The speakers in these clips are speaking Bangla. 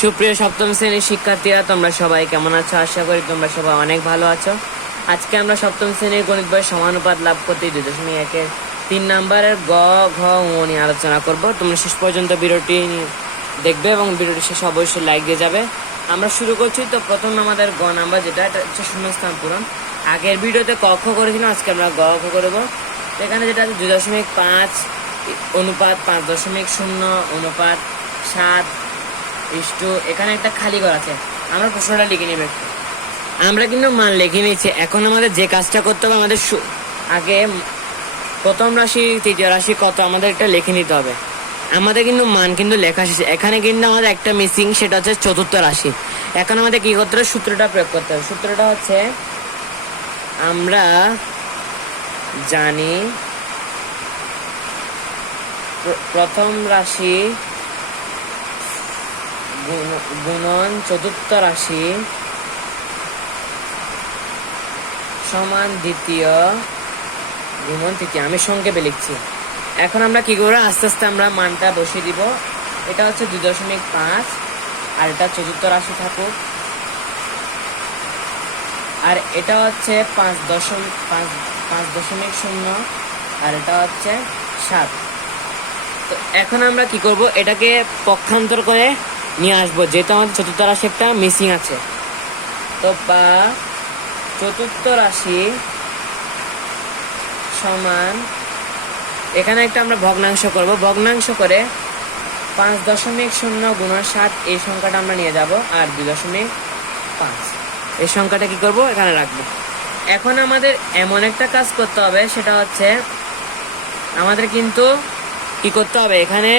সুপ্রিয় সপ্তম শ্রেণীর শিক্ষার্থীরা, তোমরা সবাই কেমন আছো? আশা করি তোমরা সবাই অনেক ভালো আছো। আজকে আমরা সপ্তম শ্রেণীর গণিত বইয়ের সমানুপাত লাভ করতে 2.1-এর 3 নম্বরের গ, ঘ, ঙ নিয়ে আলোচনা করব। তোমরা শেষ পর্যন্ত ভিডিওটি দেখবে এবং ভিডিওটি শেষে অবশ্যই লাইক দিয়ে যাবে। আমরা শুরু করছি। তো প্রথম আমাদের গ নাম্বার, যেটা এটা হচ্ছে শূন্যস্থান পূরণ। আগের ভিডিওতে ক, খ করেছিলাম, আজকে আমরা গ, ঘ করবো। এখানে যেটা আছে 2.5 অনুপাত 5.0 অনুপাত 7 এখানে একটা খালি ঘর আছে। আমরা প্রশ্নটা লিখে নেব। আমরা কিন্তু মান লিখে নিয়েছি। এখন আমাদের যে কাজটা করতে হবে, আমাদের আগে প্রথম রাশি তৃতীয় রাশি কত আমাদের এটা লিখে নিতে হবে। আমাদের কিন্তু মান কিন্তু লেখা শেষে এখানে কিন্তু আমাদের একটা মিসিং, সেটা হচ্ছে চতুর্থ রাশি। এখন আমাদের কি করতে হবে? সূত্রটা প্রয়োগ করতে হবে। সূত্রটা হচ্ছে, আমরা জানি প্রথম রাশি গুণন চতুর্থ রাশি সমান দ্বিতীয় গুণন তৃতীয়। আমি সংক্ষেপে লিখছি। এখন আমরা কি করবো? আস্তে আস্তে আমরা মানটা বসিয়ে দিব। এটা হচ্ছে 2.5 আর এটা চতুর্থ রাশি থাকুক, আর এটা হচ্ছে 5.0 আর এটা হচ্ছে 7। তো এখন আমরা কি করব? এটাকে পক্ষান্তর করে নিয়ে আসবো, যেহেতু আমাদের চতুর্থ রাশি একটা মিসিং আছে। তো বা চতুর্থ রাশি সমান, এখানে একটা আমরা ভগ্নাংশ করব। ভগ্নাংশ করে 5.0 গুণন 7 এই সংখ্যাটা আমরা নিয়ে যাব, আর 2.5 এই সংখ্যাটা কি করব? এখানে রাখবো। এখন আমাদের এমন একটা কাজ করতে হবে, সেটা হচ্ছে আমাদের কিন্তু কি করতে হবে, এখানে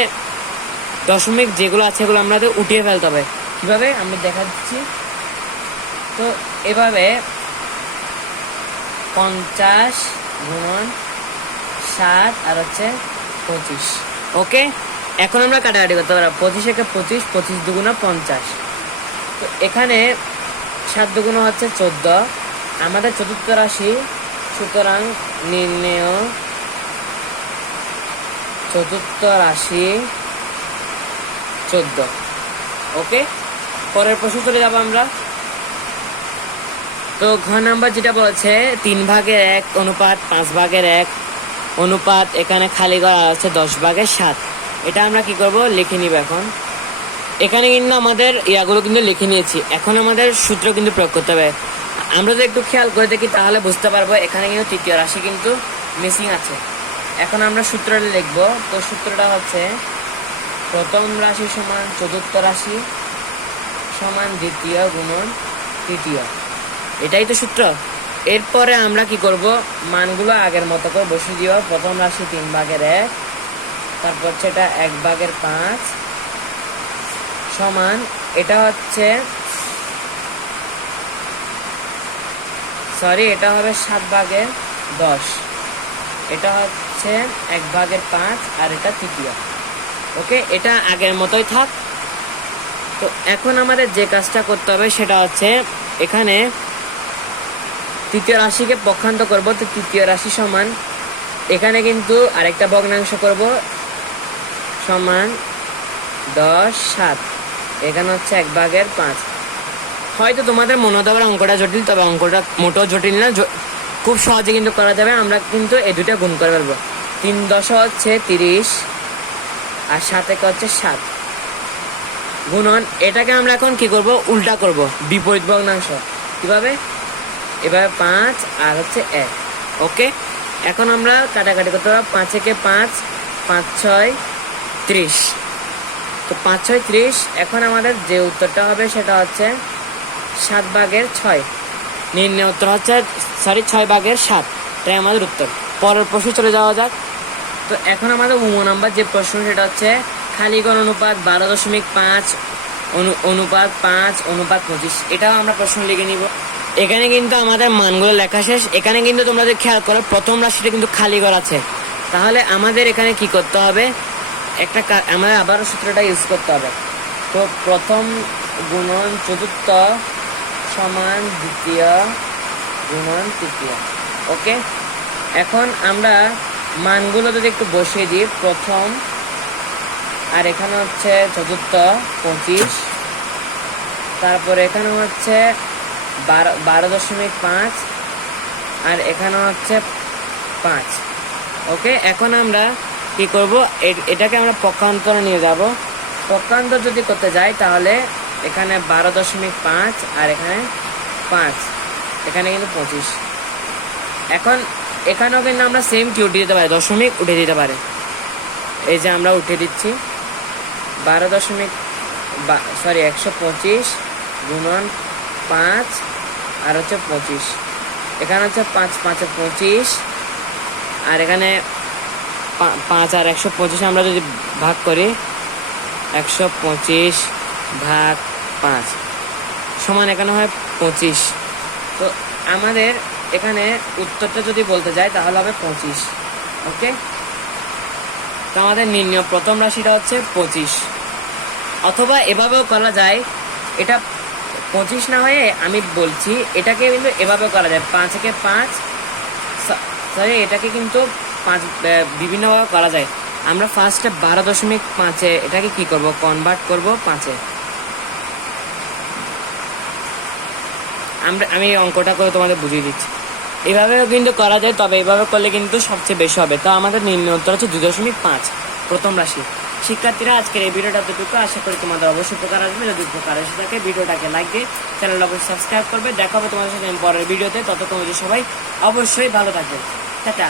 দশমিক যেগুলো আছে এগুলো আমাদের উঠিয়ে ফেলতে হবে। কিভাবে আমি দেখা দিচ্ছি। তো এভাবে 50 গুণন 7 আর হচ্ছে 25। ওকে, এখন আমরা কাটাকাটি করতে পারবো। 25 একে 25, 25 দুগুণা 50। তো এখানে 7 দুগুণা হচ্ছে 14। আমাদের চতুর্থ রাশি, সুতরাং নির্ণেয় চতুর্থ রাশি 14। ওকে, পরের প্রশ্ন চলে যাবো আমরা। তো ঘ নাম্বার যেটা বলেছে 3/1 অনুপাত 5/1 অনুপাত, এখানে খালি ঘর আছে 10/7। এটা আমরা কি করব? লিখে নিব। এখন এখানে কিন্তু আমাদের ইয়াগুলো কিন্তু লিখে নিয়েছি। এখন আমাদের সূত্র কিন্তু প্রয়োগ করতে হবে। আমরা যদি একটু খেয়াল করে দেখি তাহলে বুঝতে পারবো এখানে কিন্তু তৃতীয় রাশি কিন্তু মিসিং আছে। এখন আমরা সূত্রটা লিখবো। তো সূত্রটা হচ্ছে, প্রথম রাশি সমান চতুর্থ রাশি সমান দ্বিতীয় গুণন তৃতীয়। এটাই তো সূত্র। এরপরে আমরা কি করব? মানগুলো আগের মতো করে বসিয়ে দিব। প্রথম রাশি 3/1, তারপর হচ্ছে এটা 1/5 সমান, এটা হচ্ছে এটা হবে 7/10, এটা হচ্ছে 1/5 আর এটা তৃতীয়। ওকে, এটা আগের মতোই থাক। তো এখন আমাদের যে কাজটা করতে হবে সেটা হচ্ছে, এখানে তৃতীয় রাশিকে পক্ষান্তর করব। তো তৃতীয় রাশি সমান, এখানে কিন্তু আরেকটা ভগ্নাংশ করব, সমান 10/7। এখানে হচ্ছে 1/5। হয়তো তোমাদের মনে হতে পারে অঙ্কটা জটিল, তবে অঙ্কটা মোটেও জটিল না, খুব সহজে কিন্তু করা যাবে। আমরা কিন্তু এই দুইটা গুণ করে ফেলবো। 3×10 হচ্ছে 30 আর 7 হচ্ছে 7 গুণন, এটাকে আমরা এখন কি করব? উল্টা করব, বিপরীত ভগ্নাংশ। কিভাবে? এভাবে 5 আর হচ্ছে 1। ওকে, এখন আমরা কাটাকাটি করতে পারবো। 5 একে 5, 5×6 30। তো 5×6 30। এখন আমাদের যে উত্তরটা হবে সেটা হচ্ছে 7/6। নির্ণয় উত্তর হচ্ছে 6/7। এটাই আমাদের উত্তর। পরের প্রশ্ন চলে যাওয়া যাক। তো এখন আমাদের নাম্বার যে প্রশ্ন, সেটা হচ্ছে খালি ঘর অনুপাত 12.5 অনুপাত 5 অনুপাত 25। এটাও আমরা প্রশ্ন লিখে নিব। এখানে কিন্তু আমাদের মানগুলো লেখা শেষ। এখানে কিন্তু তোমরা যদি খেয়াল করো, প্রথম রাশিটা কিন্তু খালি ঘর আছে। তাহলে আমাদের এখানে কি করতে হবে? আমাদের আবারও সূত্রটা ইউজ করতে হবে। তো প্রথম গুণন চতুর্থ সমান দ্বিতীয় গুণন তৃতীয়। ওকে, এখন আমরা মানগুলো যদি একটু বসিয়ে দিই, প্রথম আর এখানে হচ্ছে চতুর্থ 25 তারপরে এখানে হচ্ছে 12.5 আর এখানে হচ্ছে 5। ওকে, এখন আমরা কি করব, এটাকে আমরা পক্ষান্তরে নিয়ে যাব। পক্ষান্তর যদি করতে যাই তাহলে এখানে 12.5 আর এখানে 5, এখানে কিন্তু 25। এখন এখানেও কিন্তু আমরা সেম কি উঠিয়ে দিতে পারি, দশমিক উঠে দিতে পারে। এই যে আমরা উঠে দিচ্ছি 125 গুণন 5 আর হচ্ছে 25। এখানে হচ্ছে 5 5 25 আর এখানে 5 আর 125 আমরা যদি ভাগ করি 125 ভাগ 5 সমান এখানে হয় 25। তো আমাদের এখানে উত্তরটা যদি বলতে যাই তাহলে হবে 25। ওকে, তো আমাদের নির্ণয় প্রথম রাশিটা হচ্ছে 25। অথবা এভাবেও করা যায়, এটা 25 না হয়ে আমি বলছি এটাকে কিন্তু এভাবেও করা যায়, 5 5 সরি এটাকে কিন্তু 5 বিভিন্নভাবে করা যায়। আমরা ফার্স্টে 12.5 এটাকে কি করব, কনভার্ট করব 5-এ। আমি অঙ্কটা করে তোমাদের বুঝিয়ে দিচ্ছি। এভাবেও কিন্তু করা যায়, তবে এভাবে করলে কিন্তু সবচেয়ে বেশি হবে। তো আমাদের নির্ণয় উত্তর হচ্ছে 2.5 প্রথম রাশি। শিক্ষার্থীরা, আজকের এই ভিডিওটা এতটুকু। আশা করি তোমাদের অবশ্যই উপকার আসবে। যদি উপকার এসে থাকে ভিডিওটাকে লাইক দিয়ে চ্যানেলটা অবশ্যই সাবস্ক্রাইব করবে। দেখা হবে তোমাদের সাথে পরের ভিডিওতে। ততক্ষণ সবাই অবশ্যই ভালো থাকবে। টাটা।